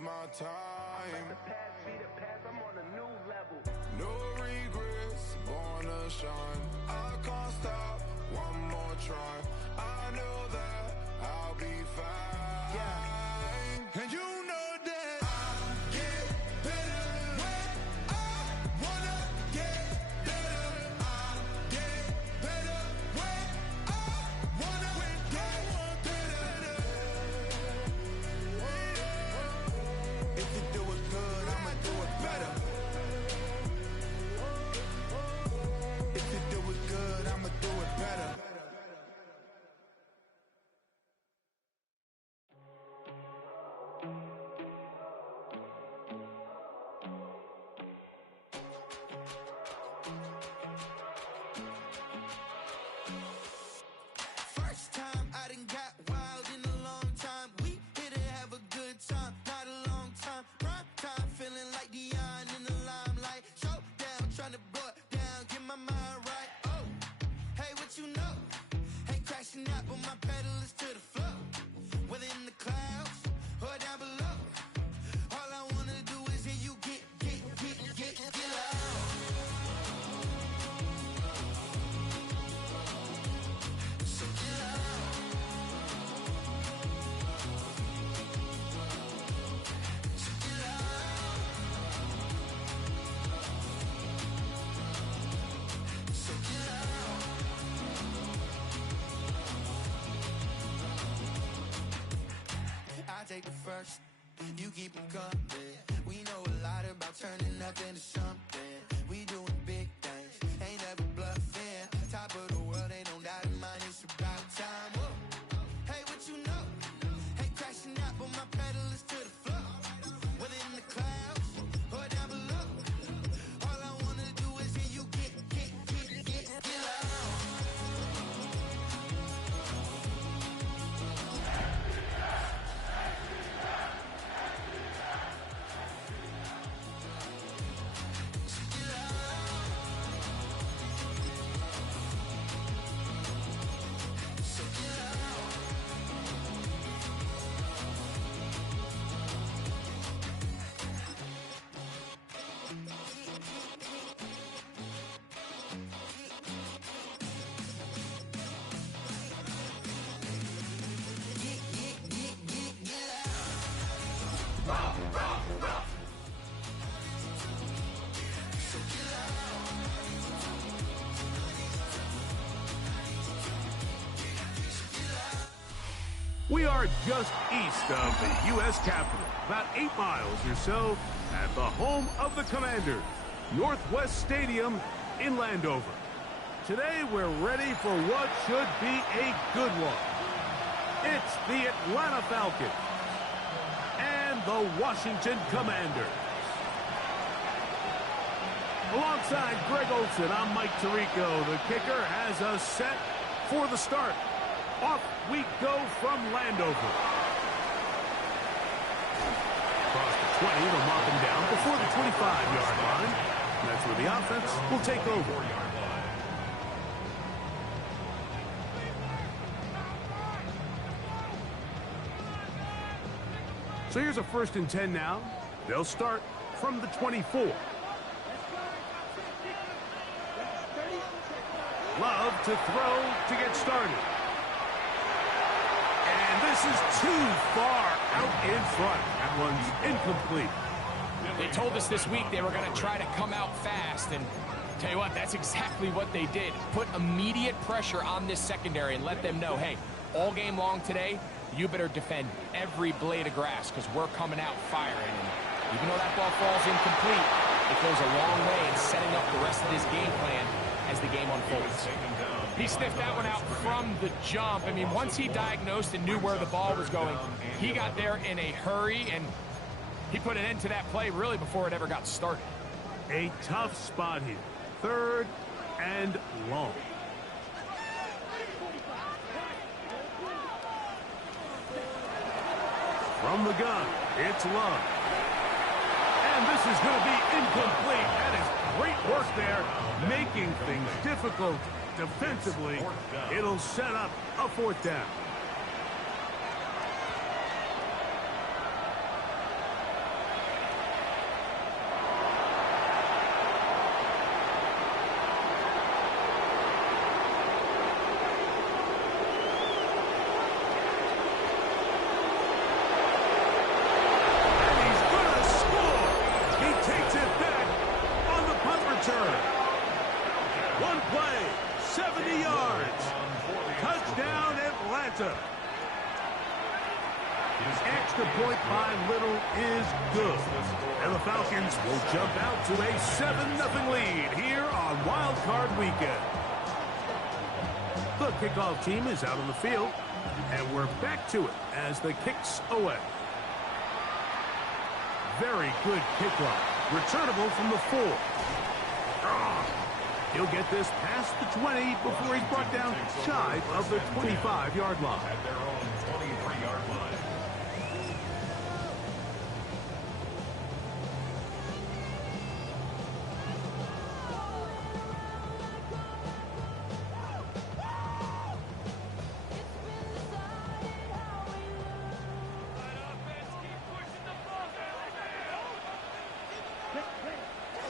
waste my time. Let the past be the past, I'm on a new level. No regrets, born to shine. I can't stop, one more try. I know that I'll be fine. Yeah. And you know that I get better when I wanna get better. I get better when I wanna get better. If you do it good, I'ma do it better. If you do it good, I'ma do it better. First time I done got wild in a long time. We here to have a good time, not a long time. Prime time, feeling like Dion in the limelight. Showdown, trying to blow it down, get my mind right. Oh, hey, what you know? Ain't crashing out, but my pedal is to the floor. Whether in the clouds or down below, all I wanna do is hear you get loud. So get loud. So get loud. So get loud. I take the first, you keep them coming. We know a lot about turning nothing into something. We doing big things, ain't never bluffing. Top of the world, ain't no doubt in mine, it's about time. Whoa. Hey, what you know? Ain't crashing out, but my pedal is to the floor. Whether in the clouds or down below, all I wanna do is hear you get loud. So get loud. So get loud. So get loud. We are just east of the U.S. Capitol, about 8 miles or so, at the home of the Commanders, Northwest Stadium in Landover. Today, we're ready for what should be a good one. It's the Atlanta Falcons and the Washington Commanders. Alongside Greg Olson, I'm Mike Tirico. The kicker has us set for the start. Off we go from Landover. Across the 20, they'll mark him down before the 25-yard line. And that's where the offense will take over. So here's a 1st and 10 now. They'll start from the 24. Love to throw to get started. And this is too far out in front. That one's incomplete. They told us this week they were going to try to come out fast, and tell you what, that's exactly what they did. Put immediate pressure on this secondary and let them know, hey, all game long today, you better defend every blade of grass because we're coming out firing. And even though that ball falls incomplete, it goes a long way in setting up the rest of this game plan as the game unfolds. He sniffed that one out from the jump. I mean, once he diagnosed and knew where the ball was going, he got there in a hurry, and he put an end to that play really before it ever got started. A tough spot here. 3rd and long. From the gun, it's Love. And this is going to be incomplete. That is great work there, making things difficult defensively. It'll set up a 4th down. One play, 70 yards. Touchdown, Atlanta. Extra point by Little is good. And the Falcons will jump out to a 7-0 lead here on Wild Card Weekend. The kickoff team is out on the field, and we're back to it as the kick's away. Very good kickoff. Returnable from the 4. He'll get this past the 20 before he's brought down shy of the 25-yard line. At their own 23-yard line.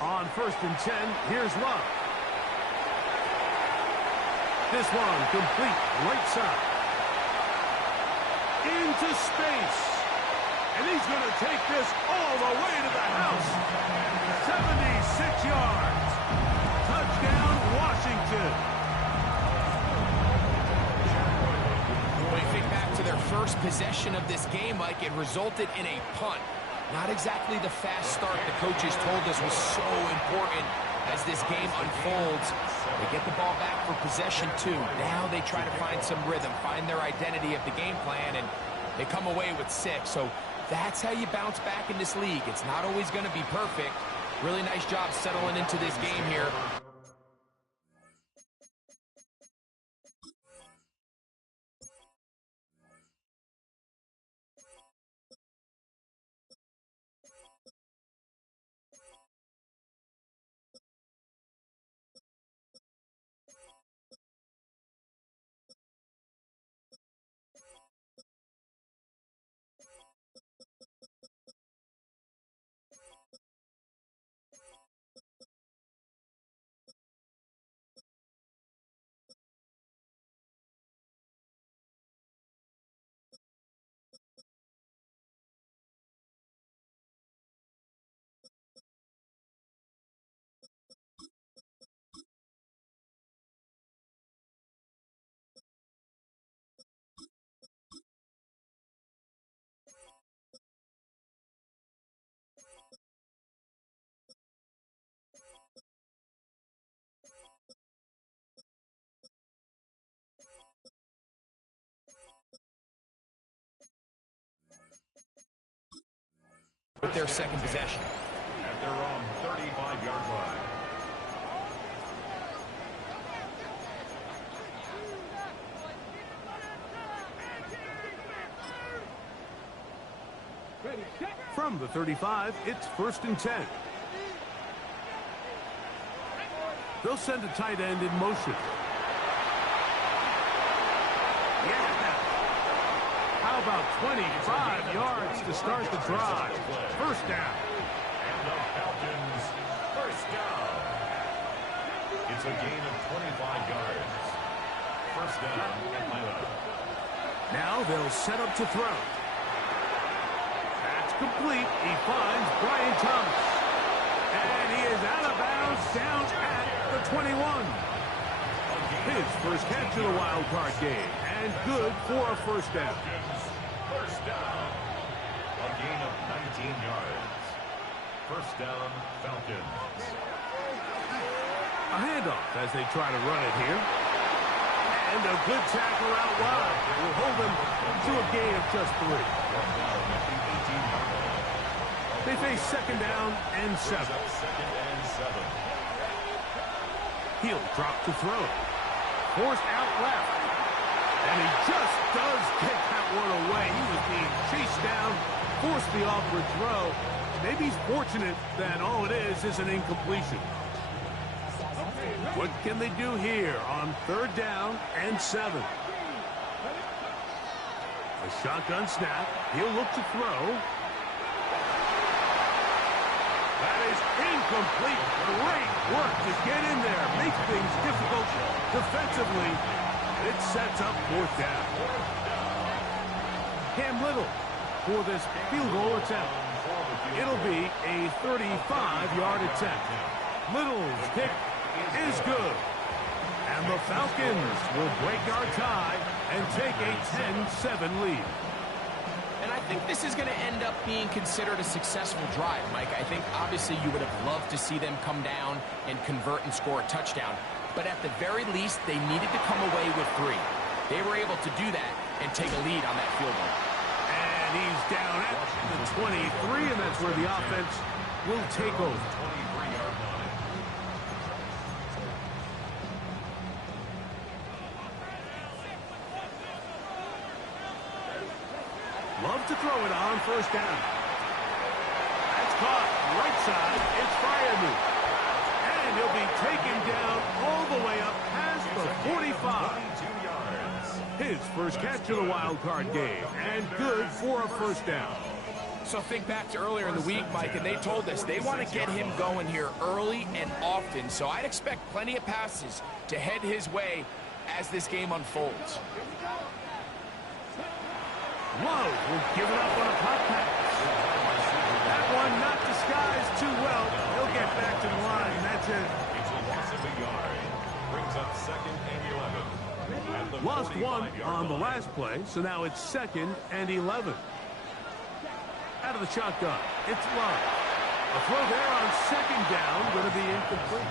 On 1st and 10, here's Love. This one complete right side. Into space. And he's going to take this all the way to the house. 76 yards. Touchdown, Washington. When you think back to their first possession of this game, Mike, it resulted in a punt. Not exactly the fast start the coaches told us was so important as this game unfolds. They get the ball back for possession 2. Now they try to find some rhythm, find their identity of the game plan, and they come away with 6. So that's how you bounce back in this league. It's not always going to be perfect. Really nice job settling into this game here. With their second possession. At their own 35-yard line. From the 35, it's 1st and 10. They'll send a tight end in motion. How about 25 yards to start the drive? First down. And the Falcons, first down. It's a gain of 25 yards. First down, Atlanta. Now they'll set up to throw. That's complete. He finds Brian Thomas. And he is out of bounds down at the 21. His first catch of the wild card game. And good for a first down. First down. A gain of 19 yards. First down, Falcons. A handoff as they try to run it here. And a good tackle out wide. Will hold them to a gain of just 3. They face 2nd down and 7. He'll drop to throw. Forced out left. And he just does get that one away. He was being chased down, forced the awkward throw. Maybe he's fortunate that all it is an incompletion. What can they do here on 3rd down and 7? A shotgun snap. He'll look to throw. That is incomplete. Great work to get in there. Make things difficult defensively. It sets up 4th down. Cam Little for this field goal attempt. It'll be a 35-yard attempt. Little's kick is good. And the Falcons will break our tie and take a 10-7 lead. And I think this is going to end up being considered a successful drive, Mike. I think obviously you would have loved to see them come down and convert and score a touchdown. But at the very least, they needed to come away with 3. They were able to do that and take a lead on that field goal. And he's down at the 23, and that's where the offense will take over. Love to throw it on first down. That's caught right side. It's Freiermuth. And he'll be taken down all the way up past the 45. His first catch of the wild card game, and good for a first down. So think back to earlier in the week, Mike, and they told us they want to get him going here early and often. So I'd expect plenty of passes to head his way as this game unfolds. Love will give it up on a pop pass. That one not disguised too well. He'll get back to the line. That's it. It's a loss of a yard. Brings up 2nd and 11. Lost 1 on the last play, so now it's 2nd and 11. Out of the shotgun, it's Love. A throw there on 2nd down, going to be incomplete.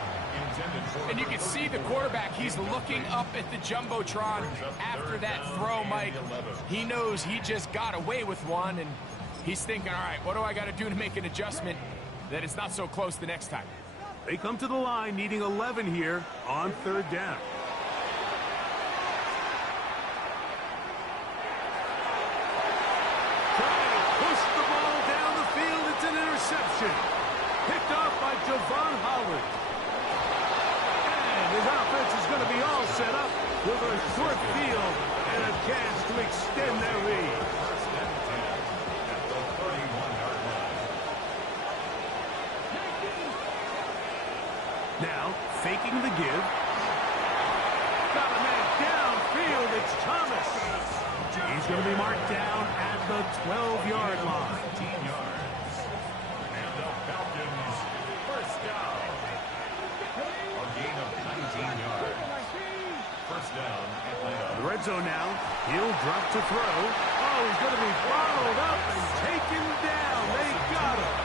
And you can see the quarterback, he's looking up at the Jumbotron after that throw, Mike. He knows he just got away with one, and he's thinking, all right, what do I got to do to make an adjustment that it's not so close the next time? They come to the line needing 11 here on 3rd down. Trying to push the ball down the field. It's an interception. Picked off by Javon Holland. His offense is going to be all set up with a short field and a chance to extend their lead. Now, faking the give. Got a man downfield. It's Thomas. He's going to be marked down at the 12-yard line. 15 yards. And the Falcons, first down. A gain of 19 yards. First down, Atlanta. The red zone now. He'll drop to throw. Oh, he's going to be bottled up and taken down. They got him.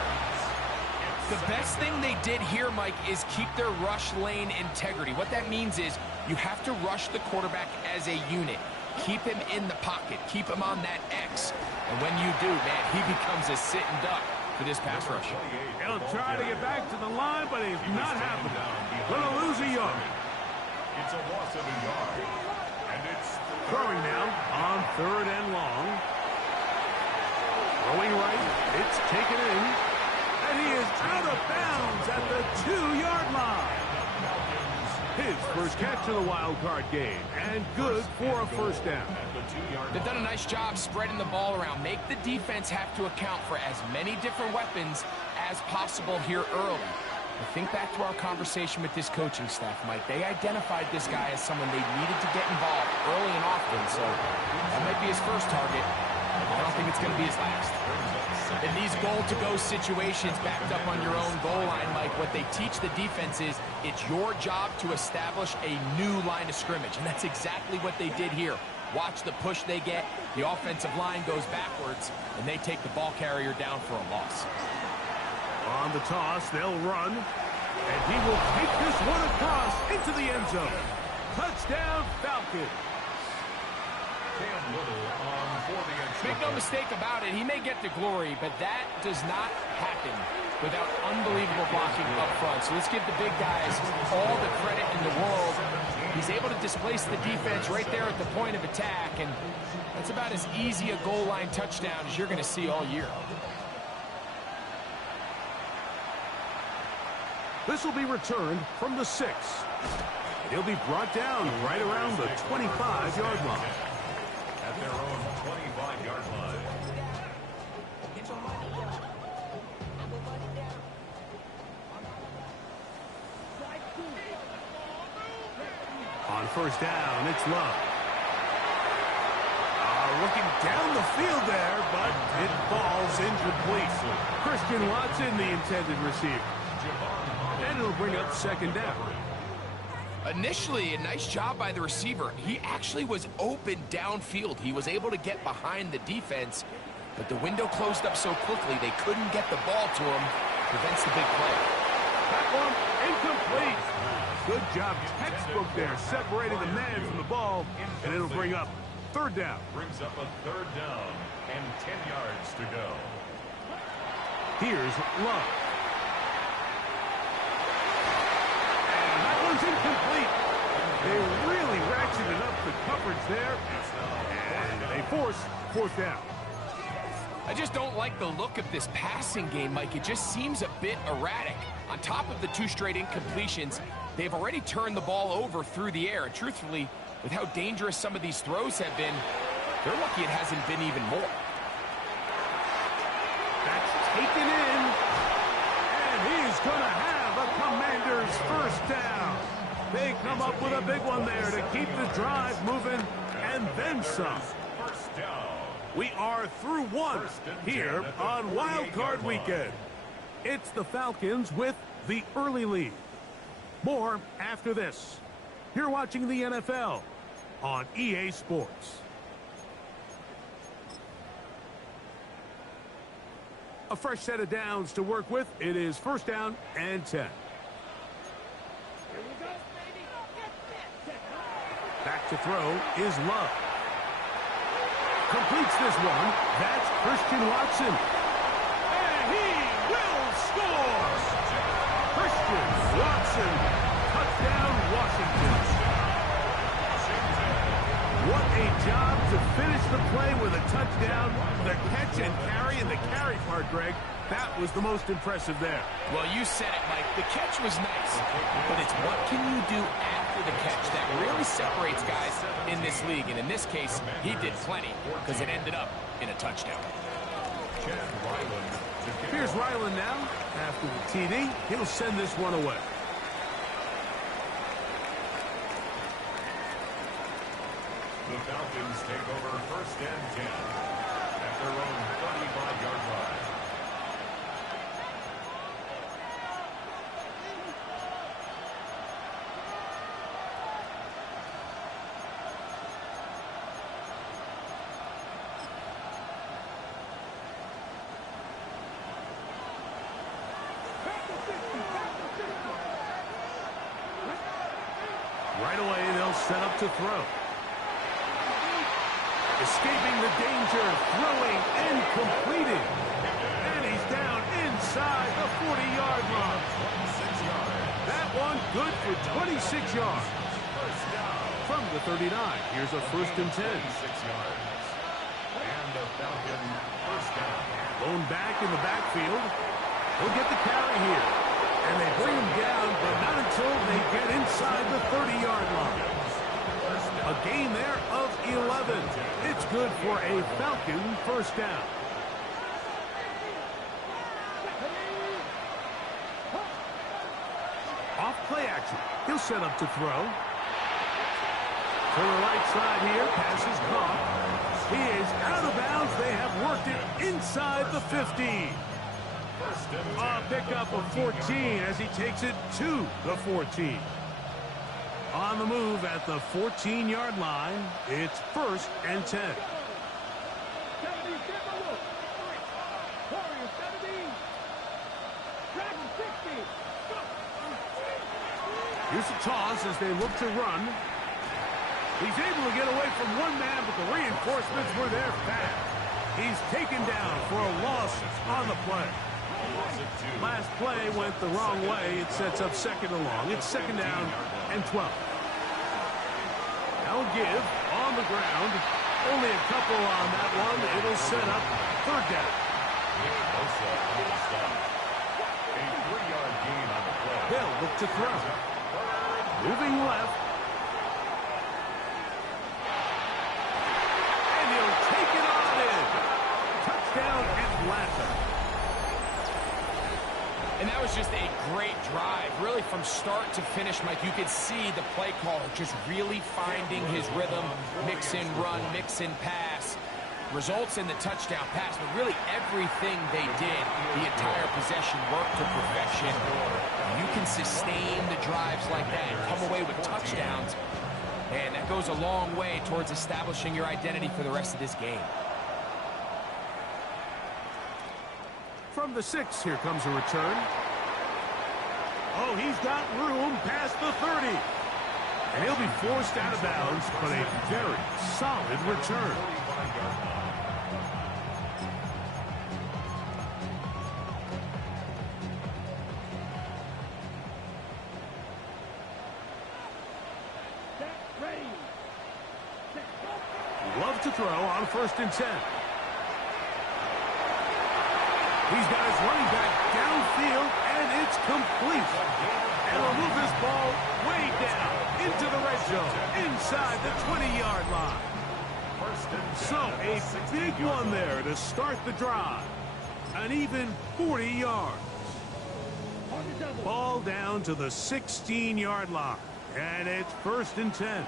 The best thing they did here, Mike, is keep their rush lane integrity. What that means is you have to rush the quarterback as a unit. Keep him in the pocket. Keep him on that X. And when you do, man, he becomes a sitting duck for this pass rush. He'll try to get back to the line, but he's not happening. Going to lose a yard. It's a loss of a yard. And it's Throwing now on 3rd and long. Throwing right. It's taken in. And he is out of bounds at the 2-yard line. His first catch of the wild card game, and good for a first down. They've done a nice job spreading the ball around. Make the defense have to account for as many different weapons as possible here early. I think back to our conversation with this coaching staff, Mike. They identified this guy as someone they needed to get involved early and often, so that might be his first target. I don't think it's going to be his last. In these goal-to-go situations backed up on your own goal line, Mike, what they teach the defense is it's your job to establish a new line of scrimmage, and that's exactly what they did here. Watch the push they get. The offensive line goes backwards, and they take the ball carrier down for a loss. On the toss, they'll run, and he will take this one across into the end zone. Touchdown, Falcons. Make no mistake about it, he may get to glory, but that does not happen without unbelievable blocking up front. So let's give the big guys all the credit in the world. He's able to displace the defense right there at the point of attack, and that's about as easy a goal line touchdown as you're going to see all year. This will be returned from the 6. He'll be brought down right around the 25-yard line. At their own 25-yard line. On first down, it's Love. Looking down the field there, but it falls incomplete. Christian Watson, the intended receiver. And it'll bring up second down. Initially, a nice job by the receiver. He actually was open downfield. He was able to get behind the defense, but the window closed up so quickly they couldn't get the ball to him. Prevents the big play. That one incomplete. Good job, textbook there, separating the man from the ball, and it'll bring up third down. Brings up a third down and 10 yards to go. Here's Love. And that one's incomplete. They really ratcheted up the coverage there, and they force fourth down. I just don't like the look of this passing game, Mike. It just seems a bit erratic. On top of the 2 straight incompletions, they've already turned the ball over through the air. And truthfully, with how dangerous some of these throws have been, they're lucky it hasn't been even more. That's taken in, and he's going to have a Commanders first down. They come up with a big one there to keep the drive moving, and then some. First down. We are through one here on Wild Card Weekend. It's the Falcons with the early lead. More after this. You're watching the NFL on EA Sports. A fresh set of downs to work with. It is first down and 10. Back to throw is Love. Completes this one. That's Christian Watson. And he will score! Christian Watson. Touchdown, Washington. What a job to finish the play with a touchdown. The catch and carry, and the carry part, Greg, that was the most impressive there. Well, you said it, Mike. The catch was nice, but it's what can you do after the catch that really separates guys in this league. And in this case, he did plenty because it ended up in a touchdown. Here's Ryland now. After the TD, he'll send this one away. The Falcons take over first and 10 at their own 35-yard line. Right away, they'll set up to throw. Escaping the danger, throwing and completing. And he's down inside the 40-yard line. That one good for 26 yards. From the 39, here's a first and 10. And the Falcon first down. Lone back in the backfield. He'll get the carry here. And they bring him down, but not until they get inside the 30-yard line. A gain there of 11. It's good for a Falcon first down. Off play action. He'll set up to throw. To the right side here. Pass is caught. He is out of bounds. They have worked it inside the 50. A pickup of 14 as he takes it to the 14. On the move at the 14-yard line, it's first and 10. Here's a toss as they look to run. He's able to get away from one man, but the reinforcements were there fast. He's taken down for a loss on the play. Last play went the wrong way. It sets up second and long. It's second down and 12. Now give on the ground. Only a couple on that one. It'll set up third down. A 3-yard gain on the play. They'll look to throw. Moving left. And he'll take it on in. Touchdown Atlanta. And that was just a great drive, really from start to finish, Mike. You could see the play caller just really finding his rhythm, mix and run, mix and pass. Results in the touchdown pass, but really everything they did, the entire possession worked to perfection. You can sustain the drives like that and come away with touchdowns, and that goes a long way towards establishing your identity for the rest of this game. From the 6, here comes a return. Oh, he's got room past the 30. And he'll be forced out of bounds, but a very solid return. Love to throw on 1st and 10. He's got his running back downfield, and it's complete. And he'll move this ball way down into the red zone, inside the 20-yard line. So, a big one there to start the drive. An even 40 yards. Ball down to the 16-yard line, and it's 1st and 10.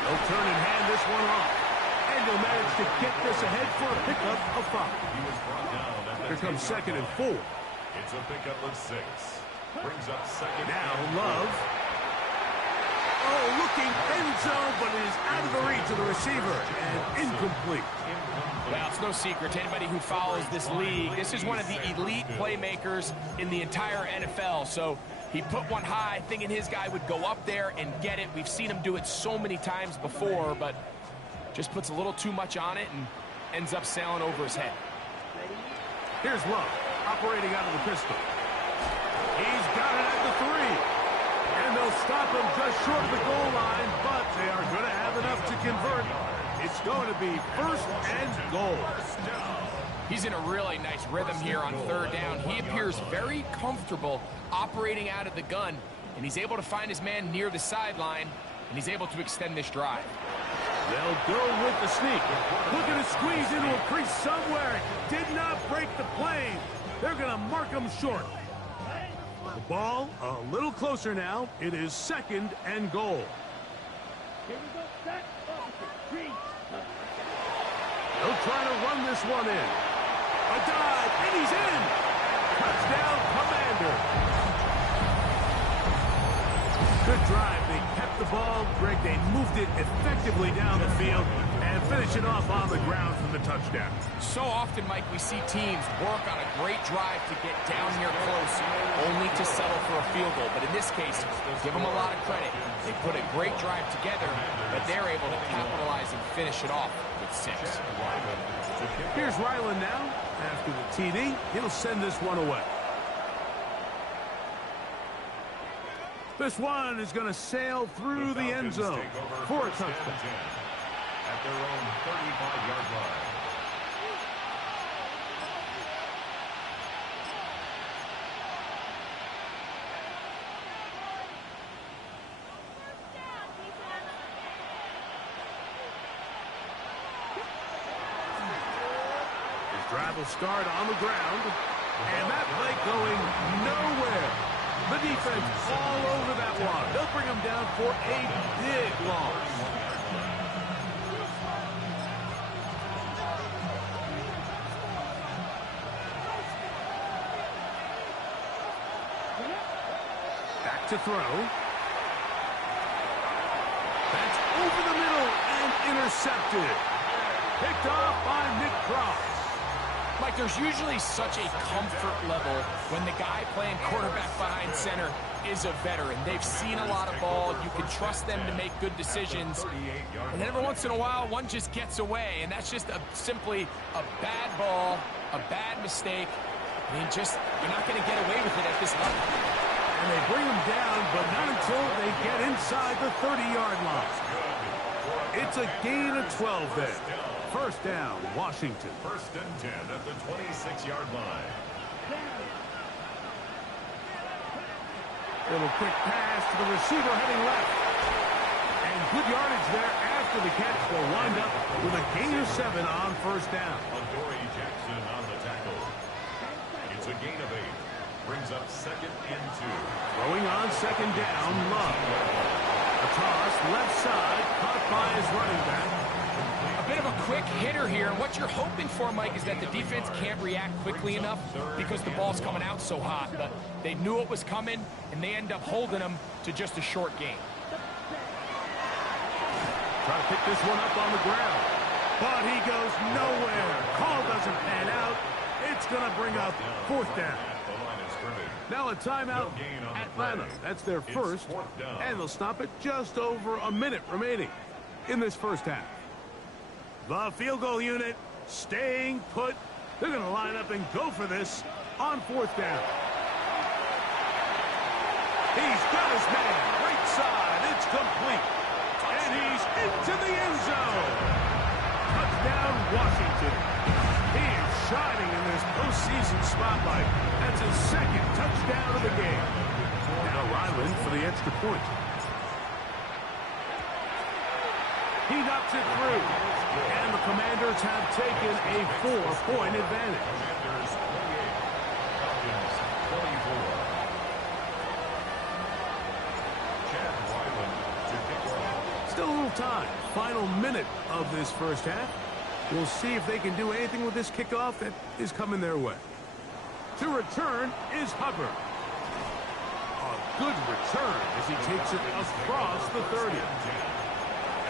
They'll turn and hand this one off. And they'll manage to get this ahead for a pickup of 5. Here comes 2nd and 4. It's a pickup of 6. Brings up 2nd. Now Love. Oh, looking end zone, but it is out of the reach of the receiver. And incomplete. Well, it's no secret to anybody who follows this league. This is one of the elite playmakers in the entire NFL. So he put one high, thinking his guy would go up there and get it. We've seen him do it so many times before, but just puts a little too much on it and ends up sailing over his head. Here's Love, operating out of the pistol. He's got it at the 3. And they'll stop him just short of the goal line, but they are going to have enough to convert. It's going to be 1st and goal. He's in a really nice rhythm here on 3rd down. He appears very comfortable operating out of the gun, and he's able to find his man near the sideline, and he's able to extend this drive. They'll go with the sneak. Looking to squeeze into a crease somewhere. Did not break the plane. They're going to mark him short. The ball a little closer now. It is 2nd and goal. They'll try to run this one in. A dive, and he's in. Touchdown, Commander. Good drive. They kept the ball. Greg, they moved it effectively down the field and finish it off on the ground for the touchdown. So often, Mike, we see teams work on a great drive to get down here close, only to settle for a field goal. But in this case, give them a lot of credit. They put a great drive together, but they're able to capitalize and finish it off with 6. Here's Ryland now. After the TD, he'll send this one away. This one is going to sail through the end zone for a touchdown. At their own 35-yard line. His drive will start on the ground, and that play going nowhere. The defense all over that one. They'll bring him down for a big loss. Back to throw. That's over the middle and intercepted. Picked off by Nick Cross. Mike, there's usually such a comfort level when the guy playing quarterback behind center is a veteran. They've seen a lot of ball. You can trust them to make good decisions. And then every once in a while, one just gets away, and that's just simply a bad ball, a bad mistake. I mean, you're not going to get away with it at this level. And they bring him down, but not until they get inside the 30-yard line. It's a gain of 12 there. 1st down, Washington. 1st and 10 at the 26-yard line. Little quick pass to the receiver heading left. And good yardage there after the catch. They'll wind up with a gain of 7 on 1st down. Adoree Jackson on the tackle. It's a gain of 8. Brings up 2nd and 2. Throwing on 2nd down, Love. A toss left side, caught by his running back. A bit of a quick hitter here, and what you're hoping for, Mike, is that the defense can't react quickly enough because the ball's coming out so hot. But they knew it was coming, and they end up holding them to just a short game. Try to pick this one up on the ground. But he goes nowhere. Call doesn't pan out. It's going to bring up fourth down. Now a timeout, Atlanta. That's their first, and they'll stop it just over a minute remaining in this first half. The field goal unit staying put. They're going to line up and go for this on fourth down. He's got his man. Right side. It's complete. And he's into the end zone. Touchdown, Washington. He is shining in this postseason spotlight. That's his second touchdown of the game. Now Ryland for the extra point. He knocks it through. And the Commanders have taken a 4-point advantage. Commanders 28, Falcons 24. Chad Ryland to kick off. Still a little time. Final minute of this first half. We'll see if they can do anything with this kickoff that is coming their way. To return is Hubbard. A good return as he takes it across the 30.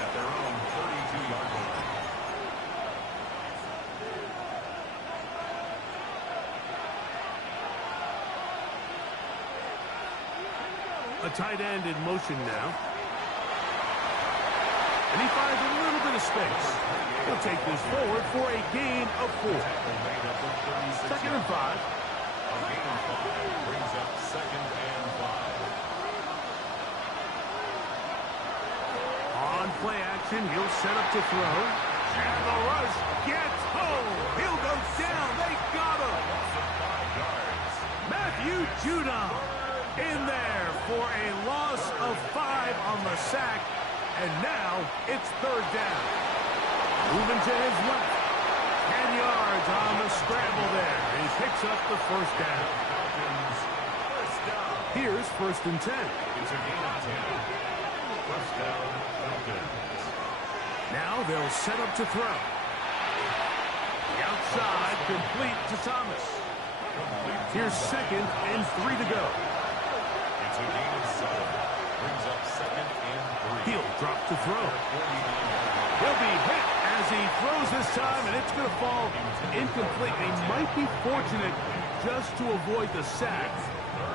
At their own 32-yard line. A tight end in motion now. And he finds a little bit of space. He'll take this forward for a gain of 4. Second and 5. A gain of 5 brings up second and 5. On play action, he'll set up to throw. And the rush gets home. He'll go down. They got him. Matthew Judon in there for a loss of 5 on the sack. And now it's third down. Moving to his left. 10 yards on the scramble there. He picks up the first down. Here's first and 10. It's a gain of 10. First down, Falcons. Now they'll set up to throw. The outside complete to Thomas. Here's second and 3 to go. It's a gain of 7. Brings up second and 3. He'll drop to throw. He'll be hit as he throws this time, and it's going to fall incomplete. They might be fortunate just to avoid the sack,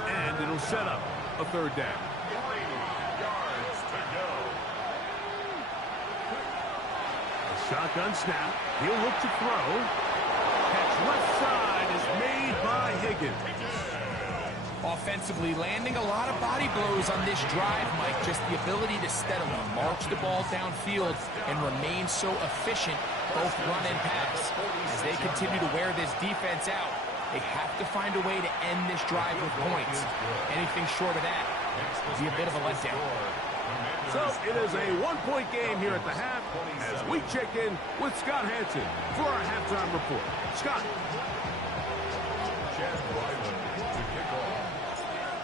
and it'll set up a third down. 3 yards to go. A shotgun snap. He'll look to throw. Catch left side is made by Higgins. Offensively, landing a lot of body blows on this drive, Mike. Just the ability to steadily march the ball downfield and remain so efficient, both run and pass. As they continue to wear this defense out, they have to find a way to end this drive with points. Anything short of that would be a bit of a letdown. So it is a one-point game here at the half as we check in with Scott Hanson for our halftime report. Scott. Chad Ryland to kick off.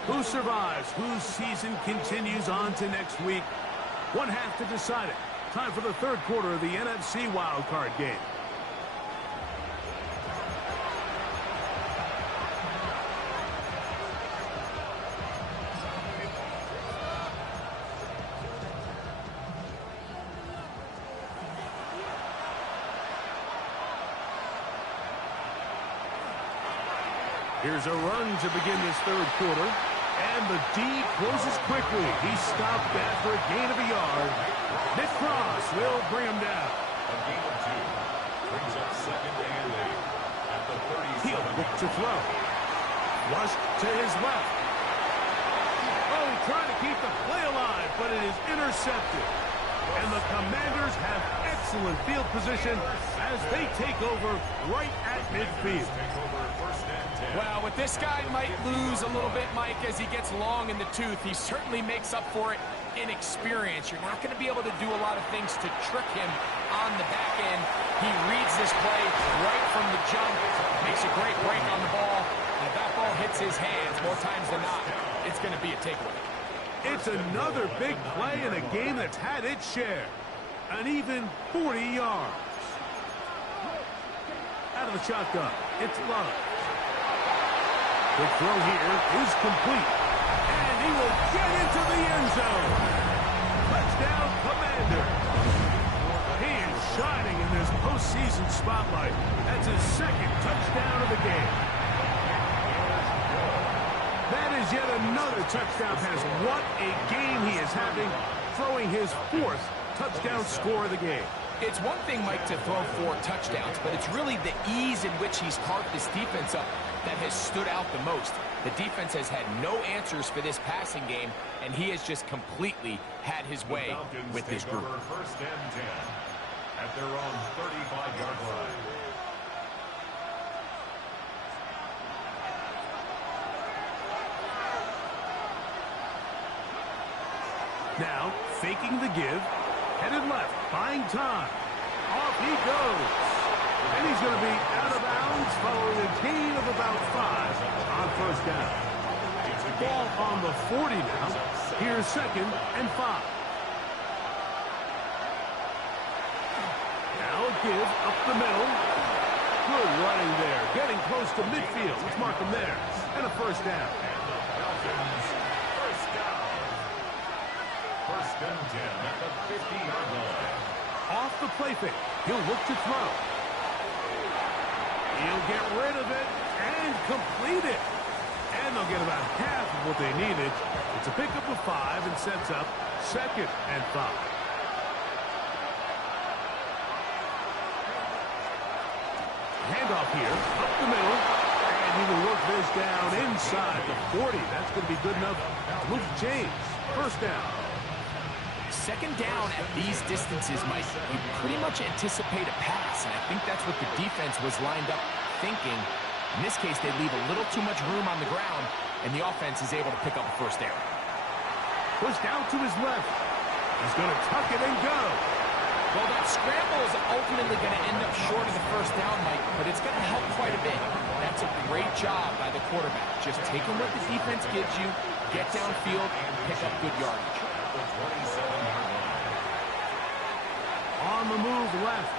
Who survives? Whose season continues on to next week? One half to decide it. Time for the third quarter of the NFC wildcard game. Here's a run to begin this third quarter. And the D closes quickly. He's stopped after a gain of a yard. Nick Cross will bring him down. A gain of 2. Brings up second and 8. At the 37. He'll look to throw. Rush to his left. Oh, trying to keep the play alive, but it is intercepted. And the Commanders have excellent field position as they take over right at midfield. Take over first and 10. Well, with this guy might lose a little bit, Mike, as he gets long in the tooth. He certainly makes up for it in experience. You're not going to be able to do a lot of things to trick him on the back end. He reads this play right from the jump, makes a great break on the ball, and if that ball hits his hands more times than not, it's going to be a takeaway. It's another big play in a game that's had its share. An even 40 yards. of the shotgun. It's Love. The throw here is complete. And he will get into the end zone. Touchdown, Commander. He is shining in this postseason spotlight. That's his second touchdown of the game. That is yet another touchdown pass. What a game he is having, throwing his fourth touchdown score of the game. It's one thing, Mike, to throw 4 touchdowns, but it's really the ease in which he's carved this defense up that has stood out the most. The defense has had no answers for this passing game, and he has just completely had his way with this group. First and 10 at their own 35-yard line. Now, faking the give, headed left, buying time. Off he goes. And he's going to be out of bounds following a gain of about 5 on first down. Ball on the 40 now. Here's 2nd and 5. Now a give up the middle. Good running there. Getting close to midfield. Let's mark him there. And a first down. First and 10 at the 50-yard line. Off the play fake. He'll look to throw. He'll get rid of it and complete it. And they'll get about half of what they needed. It's a pickup of 5 and sets up 2nd and 5. Handoff here, up the middle. And he will work this down inside the 40. That's going to be good enough to move the chains. First down. Second down at these distances, Mike, you pretty much anticipate a pass, and I think that's what the defense was lined up thinking. In this case, they leave a little too much room on the ground, and the offense is able to pick up a first down. Pushed out to his left. He's going to tuck it and go. Well, that scramble is ultimately going to end up short of the first down, Mike, but it's going to help quite a bit. That's a great job by the quarterback. Just taking what the defense gives you, get downfield, pick up good yardage. On the move left.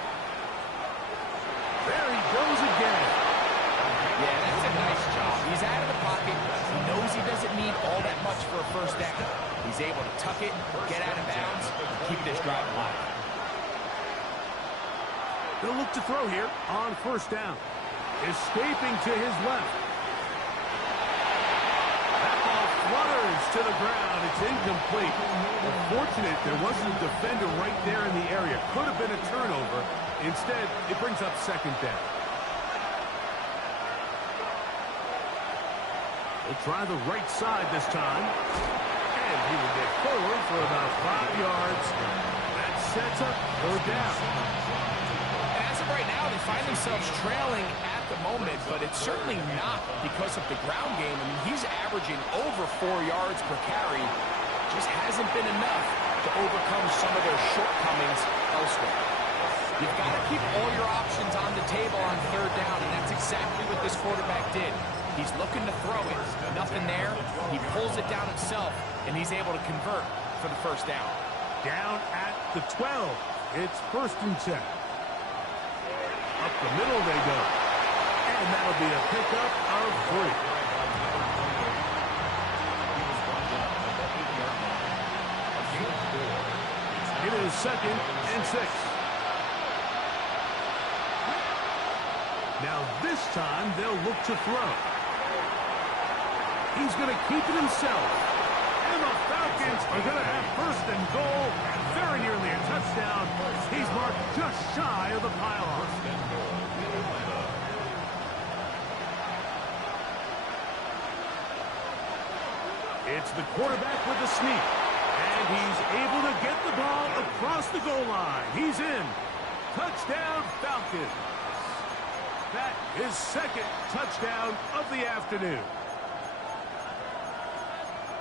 There he goes again. Yeah, that's a nice job. He's out of the pocket. He knows he doesn't need all that much for a first down. He's able to tuck it, get out of bounds, and keep this drive alive. They'll look to throw here on first down. Escaping to his left. That ball flutters to the ground. It's incomplete. Unfortunate there wasn't a defender right there in the area. Could have been a turnover. Instead, it brings up 2nd down. We'll try the right side this time. And he will get forward for about 5 yards. That sets up 3rd down. As of right now, they find themselves trailing at the moment, but it's certainly not because of the ground game. I mean, he's averaging over 4 yards per carry. Just hasn't been enough to overcome some of their shortcomings elsewhere. You've got to keep all your options on the table on 3rd down, and that's exactly what this quarterback did. He's looking to throw it. Nothing there. He pulls it down himself, and he's able to convert for the first down. Down at the 12. It's 1st and 10. Up the middle they go. And that'll be a pickup of 3. It is 2nd and 6. Now this time they'll look to throw. He's going to keep it himself. And the Falcons are going to have 1st and goal. Very nearly a touchdown. He's marked just shy of the pylon. It's the quarterback with the sneak. And he's able to get the ball across the goal line. He's in. Touchdown, Falcons. That is 2nd touchdown of the afternoon.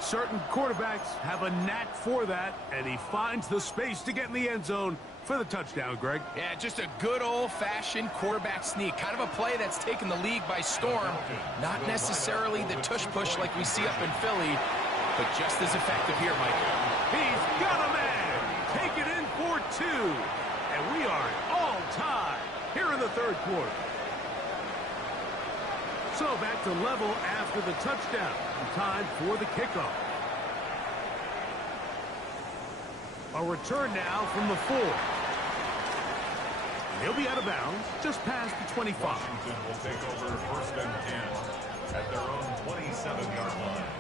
Certain quarterbacks have a knack for that, and he finds the space to get in the end zone for the touchdown, Greg. Yeah, just a good old-fashioned quarterback sneak. Kind of a play that's taken the league by storm. Not necessarily the tush-push like we see up in Philly, but just as effective here, Mike. He's got a man. Take it in for 2. And we are all tied here in the 3rd quarter. So back to level after the touchdown. Time for the kickoff. A return now from the 4. He'll be out of bounds just past the 25. Washington will take over 1st and 10 at their own 27-yard line.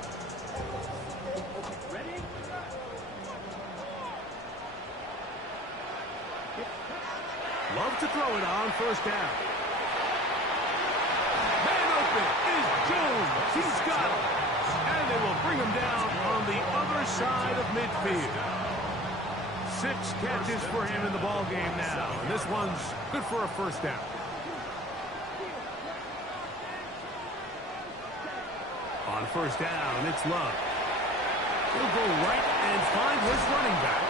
Love to throw it on 1st down. Man open is Jones. He's got it. And they will bring him down on the other side of midfield. 6 catches for him in the ball game now. And this one's good for a 1st down. On 1st down, it's Love. He'll go right and find his running back.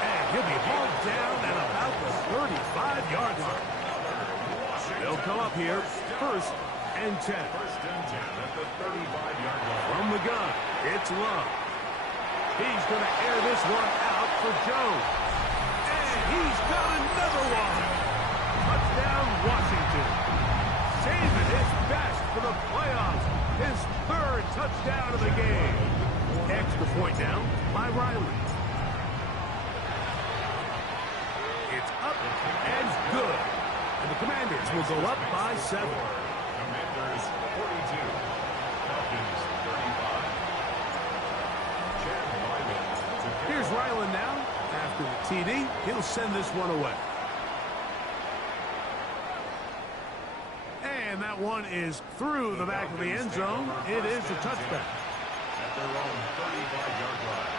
And he'll be hauled down at about the 35-yard line. They'll come up here 1st and 10. 1st and 10 at the 35-yard line. From the gun, it's Love. He's going to air this one out for Jones. And he's got another one. Touchdown, Washington. Saving his best for the playoffs. His 3rd touchdown of the game. Extra point now by Riley. It's up and good. And the Commanders will go up by 7. Commanders 42. Falcons 35. Chad Ryland to kick. Here's Ryland now. After the TD, he'll send this one away. And that one is through the back of the end zone. It is a touchback. At their own 35-yard line.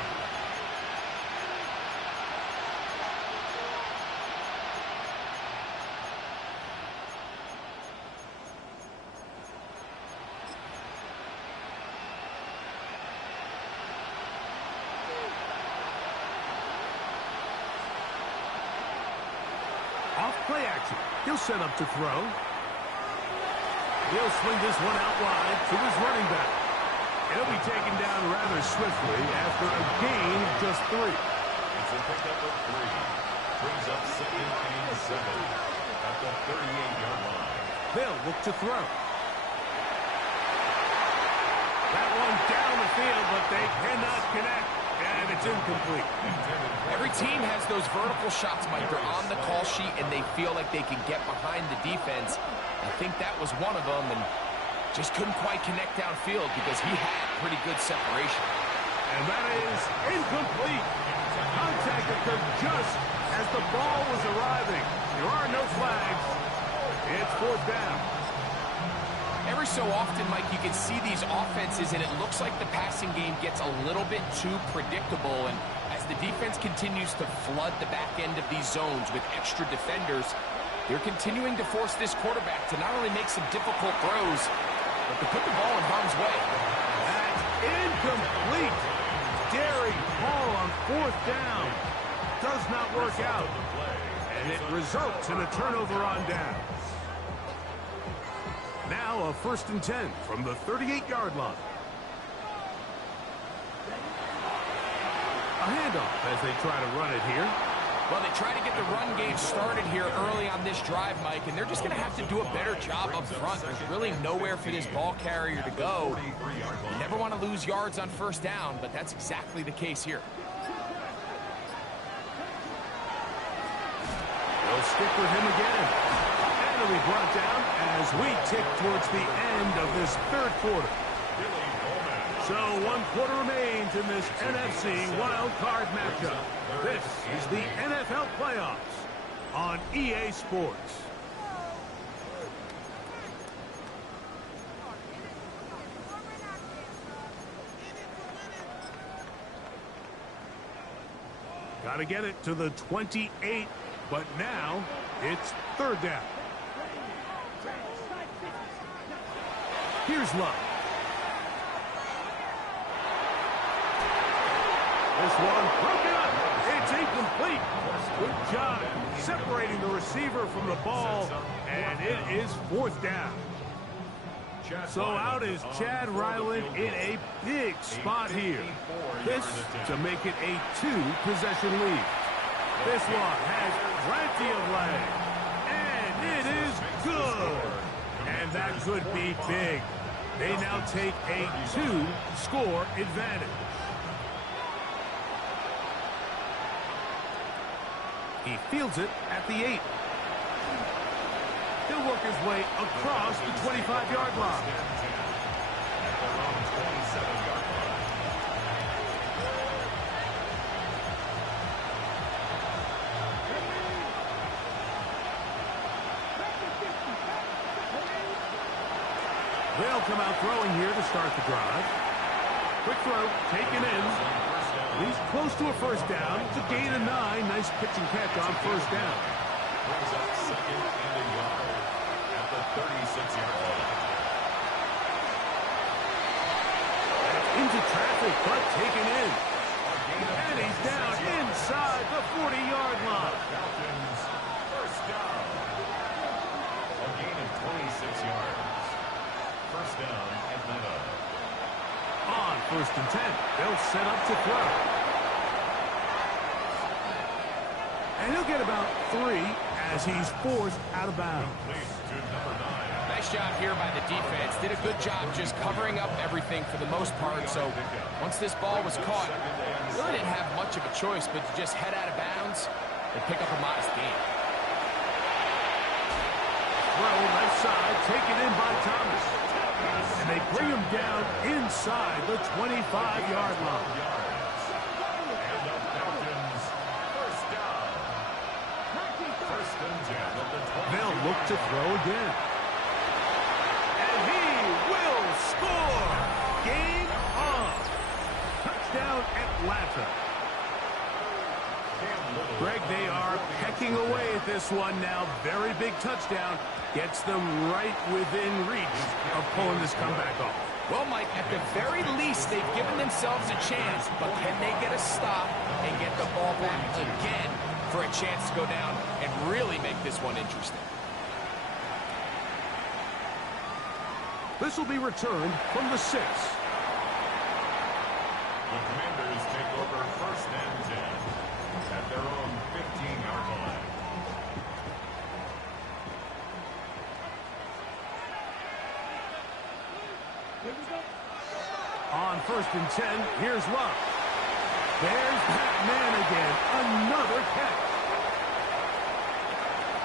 Off play action. He'll set up to throw. He'll swing this one out wide to his running back. He'll be taken down rather swiftly after a gain of just 3. It's a pickup of 3. Brings up 2nd and 7 at the 38-yard line. They'll look to throw. That one down the field, but they cannot connect. And it's incomplete. Every team has those vertical shots, Mike. They're on the call sheet, and they feel like they can get behind the defense. I think that was one of them, and just couldn't quite connect downfield because he had pretty good separation. And that is incomplete. Contact occurred just as the ball was arriving. There are no flags. It's 4th down. Every so often, Mike, you can see these offenses, and it looks like the passing game gets a little bit too predictable. And as the defense continues to flood the back end of these zones with extra defenders, they're continuing to force this quarterback to not only make some difficult throws, but to put the ball in harm's way. That's incomplete. Derek Hall on 4th down. Does not work out. And it results in a turnover on down. Now a 1st and 10 from the 38-yard line. A handoff as they try to run it here. Well, they try to get the run game started here early on this drive, Mike, and they're just going to have to do a better job up front. There's really nowhere for this ball carrier to go. You never want to lose yards on 1st down, but that's exactly the case here. They'll stick with him again. And he'll be brought down as we tick towards the end of this 3rd quarter. So 1 quarter remains in this NFC wild card matchup. This is the NFL playoffs on EA Sports. Got to get it to the 28, but now it's 3rd down. Here's Love. This one broken up. It's incomplete. Good job separating the receiver from the ball, and it is 4th down. So out is Chad Ryland in a big spot here. This to make it a 2-possession lead. This one has plenty of leg, and it is good. And that could be big. They now take a 2-score advantage. He fields it at the 8. He'll work his way across the 25-yard line. At their own 27-yard line. They'll come out throwing here to start the drive. Quick throw, taken in. He's close to a first down. It's a gain of 9. Nice pitch and catch on first down. Brings up second and a yard at the 36-yard line. Into traffic, but taken in. And he's down inside the 40-yard line. Falcons, first down. A gain of 26 yards. First down, Atlanta. On first and 10, they'll set up to throw. And he'll get about 3 as he's forced out of bounds. Complete to number 9. Nice job here by the defense. Did a good job just covering up everything for the most part. So once this ball was caught, really didn't have much of a choice but to just head out of bounds and pick up a modest gain. Throw left side, taken in by Thomas. And they bring him down inside the 25-yard line. And the Falcons, first down. First and 10 at the 20. They'll look to throw again. And he will score! Game on! Touchdown Atlanta. Greg, they are pecking away at this one now. Very big touchdown. Gets them right within reach of pulling this comeback off. Well, Mike, at the very least, they've given themselves a chance, but can they get a stop and get the ball back again for a chance to go down and really make this one interesting? This will be returned from the 6. The Commanders take over first and 10 at their own 15-yard line. On first and 10, here's Love. There's that man again. Another catch.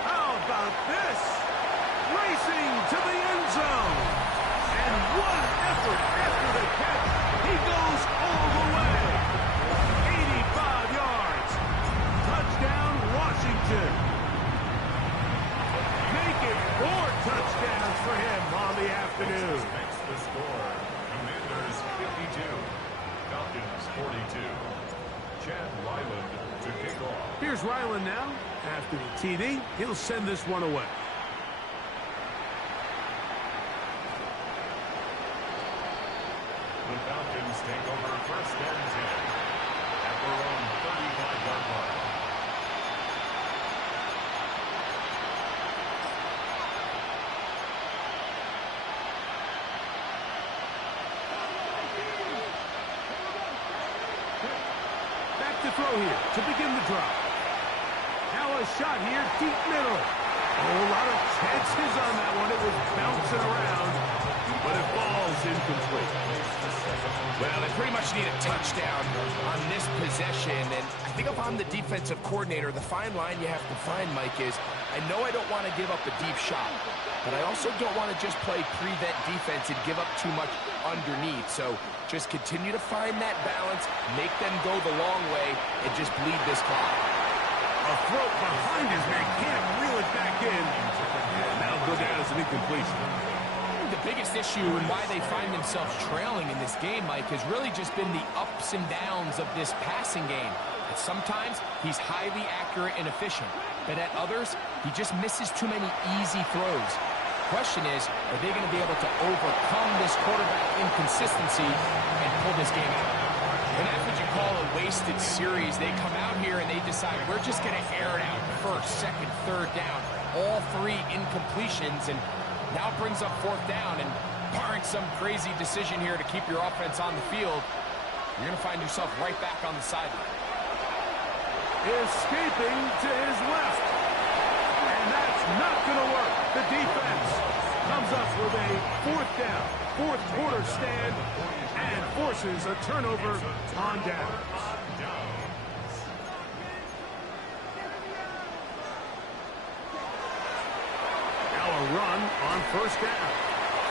How about this? Racing to the end zone. And one effort after the catch. He goes all the way. 85 yards. Touchdown, Washington. Make it 4 touchdowns for him on the afternoon. Makes the score. Commanders 52. Falcons 42. Chad Ryland to kick off. Here's Ryland now. After the TD, he'll send this one away. The Falcons take over first and 10 at their own 35-yard line. Back to throw here to begin the drive. Now a shot here, deep middle. Oh, a lot of chances on that one. It was bouncing around, but it falls incomplete. Well, they pretty much need a touchdown on this possession, and I think if I'm the defensive coordinator, the fine line you have to find, Mike, is I know I don't want to give up a deep shot, but I also don't want to just play prevent defense and give up too much underneath. So just continue to find that balance, make them go the long way, and just bleed this clock. A throw behind his man, can't reel it back in. And that'll go down as an incompletion. The biggest issue and why they find themselves trailing in this game, Mike, has really just been the ups and downs of this passing game. And sometimes he's highly accurate and efficient, but at others, he just misses too many easy throws. Question is, are they going to be able to overcome this quarterback inconsistency and pull this game out? And that's what you call a wasted series. They come out here and they decide, we're just going to air it out first, second, third down. All 3 incompletions, and now it brings up 4th down, and barring some crazy decision here to keep your offense on the field, you're going to find yourself right back on the sideline. Escaping to his left. And that's not going to work. The defense comes up with a fourth down, fourth quarter stand, and forces a turnover on downs. Now a run on first down.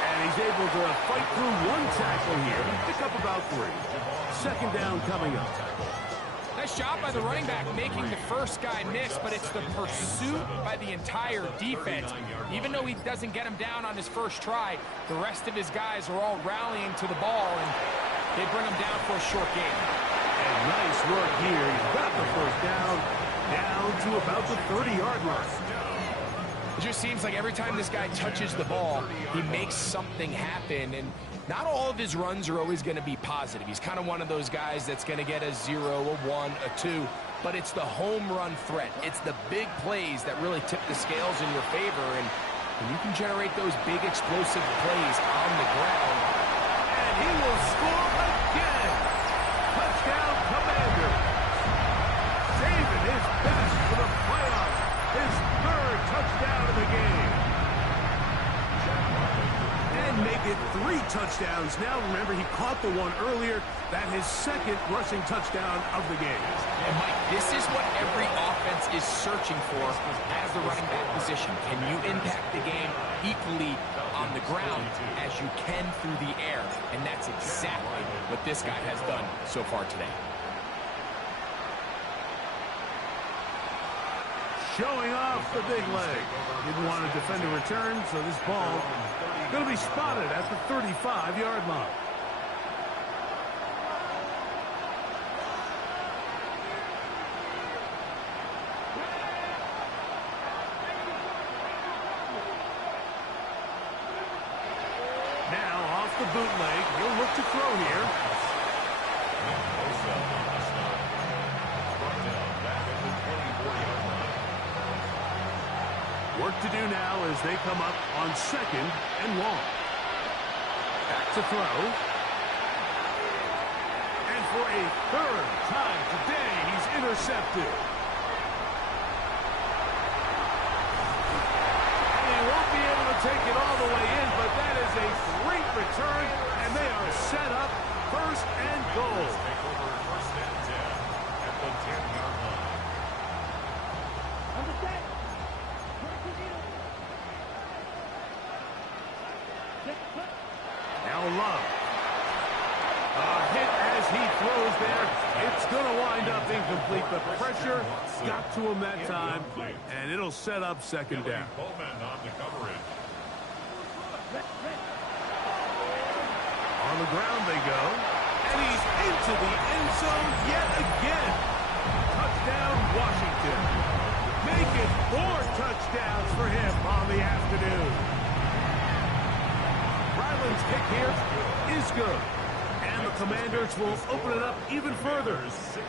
And he's able to fight through one tackle here and pick up about 3. Second down coming up. Nice job by the running back making the first guy miss, but it's the pursuit by the entire defense. Even though he doesn't get him down on his first try, the rest of his guys are all rallying to the ball, and they bring him down for a short gain. And nice work here. He's got the first down to about the 30-yard line. It just seems like every time this guy touches the ball, he makes something happen, and not all of his runs are always going to be positive. He's kind of one of those guys that's going to get a 0, a 1, a 2, but it's the home run threat. It's the big plays that really tip the scales in your favor, and when you can generate those big explosive plays on the ground. And he will score again. Touchdown, Commanders. Saving his best for the playoffs. His third touchdown of the game. And make it 3 touchdowns. Now remember, he caught the one earlier. That his second rushing touchdown of the game. And Mike, this is what every offense is searching for as the running back position. Can you impact the game equally on the ground as you can through the air? And that's exactly what this guy has done so far today. Showing off the big leg. Didn't want to defend a return, so this ball going to be spotted at the 35-yard line. Now off the bootleg, he'll look to throw here. Work to do now as they come up on 2nd and long. Back to throw. And for a 3rd time today, he's intercepted. And he won't be able to take it all the way in, but that is a great return, and they are set up 1st and goal. First and 10 at the 10-yard line. Now Love. A hit as he throws there. It's going to wind up incomplete. The pressure got to him that time, and it'll set up 2nd down. Coleman on the coverage. On the ground they go, and he's into the end zone yet again. Touchdown, Washington. Make it 4 touchdowns for him on the afternoon. Ryland's kick here is good. And the Commanders will open it up even further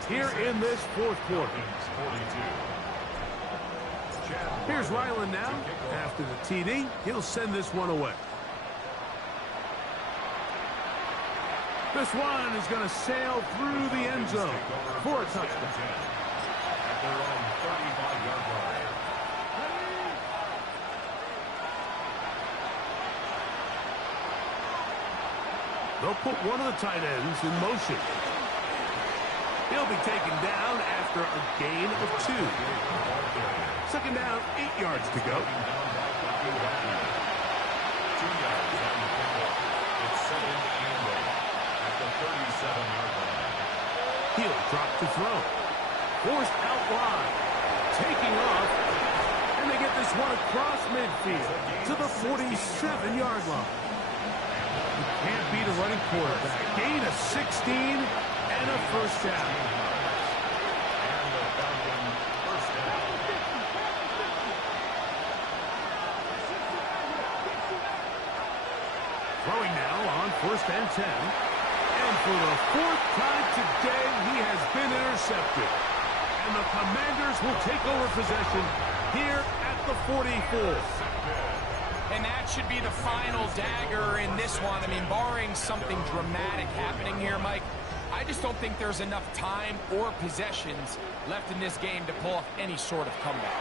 here in this 4th quarter. Here's Ryland now. After the TD, he'll send this one away. This one is going to sail through the end zone for a touchdown. At their own 35-yard line. They'll put one of the tight ends in motion. He'll be taken down after a gain of 2. 2nd down, 8 yards to go. 2 yards on the pickup. It's 2nd and 8 at the 37-yard line. He'll drop to throw. Forced out wide. Taking off. And they get this one across midfield to the 47-yard line. You can't beat a running quarterback. Gain of 16 and a 1st down. And the Falcons first down. Throwing now on 1st and 10. And for the 4th time today, he has been intercepted. And the Commanders will take over possession here at the 44. And that should be the final dagger in this one. I mean, barring something dramatic happening here, Mike, I just don't think there's enough time or possessions left in this game to pull off any sort of comeback.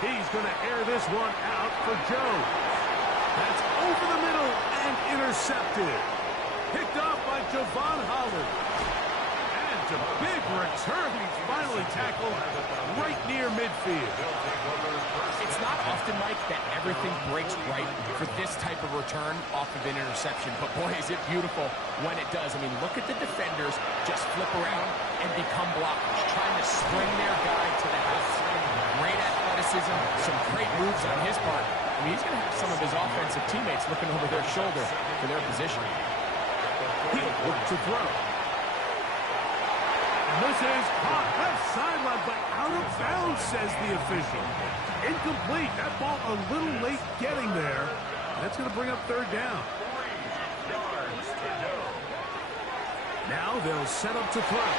He's going to air this one out for Jones. That's over the middle and intercepted. Picked off by Javon Holland. And a big return. He's finally tackled right near midfield. It's not often, Mike, that everything breaks right for this type of return off of an interception. But, boy, is it beautiful when it does. I mean, look at the defenders just flip around and become blockers, trying to spring their guy to the house. Great athleticism, some great moves on his part. I mean, he's going to have some of his offensive teammates looking over their shoulder for their position. He'll look to throw. And this is caught left sideline, but out of bounds, says the official. Incomplete. That ball a little late getting there. That's going to bring up third down. Now they'll set up to throw.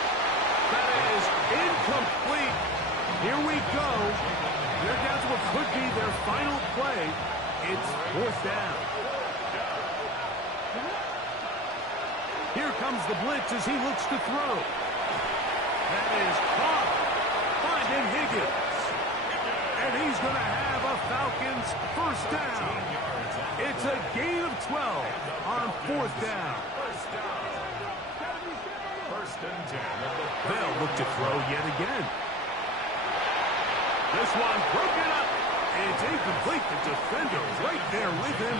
That is incomplete. Here we go. They're down to what could be their final play. It's fourth down. Here comes the blitz as he looks to throw. That is caught. Finding Higgins. And he's going to have a Falcons first down. It's a gain of 12 on fourth down. First and 10. They'll look to throw yet again. This one broken up. It's incomplete. The defender right there with him.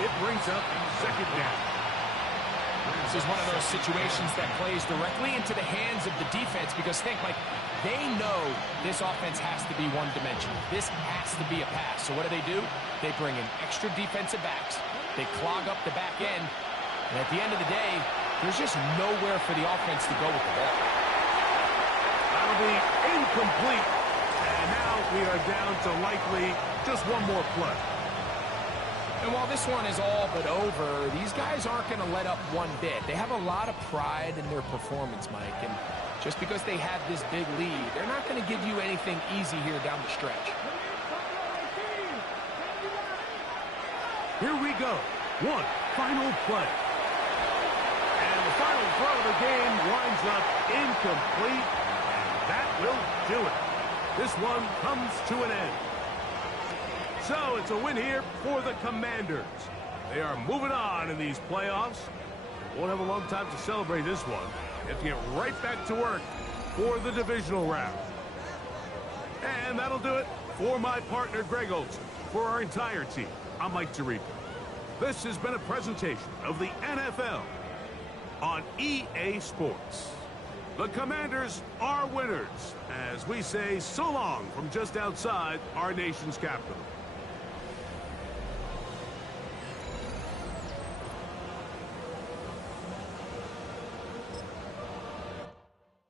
It brings up second down. This is one of those situations that plays directly into the hands of the defense because, think, Mike, they know this offense has to be one-dimensional. This has to be a pass. So what do? They bring in extra defensive backs. They clog up the back end. And at the end of the day, there's just nowhere for the offense to go with the ball. That'll be incomplete. And now we are down to likely just one more play. And while this one is all but over, these guys aren't going to let up one bit. They have a lot of pride in their performance, Mike. And just because they have this big lead, they're not going to give you anything easy here down the stretch. Here we go. One final play. And the final throw of the game winds up incomplete. And that will do it. This one comes to an end. So it's a win here for the Commanders. They are moving on in these playoffs. Won't have a long time to celebrate this one. They have to get right back to work for the divisional round. And that'll do it for my partner, Greg Olson. For our entire team, I'm Mike Tirico. This has been a presentation of the NFL on EA Sports. The Commanders are winners, as we say so long from just outside our nation's capital.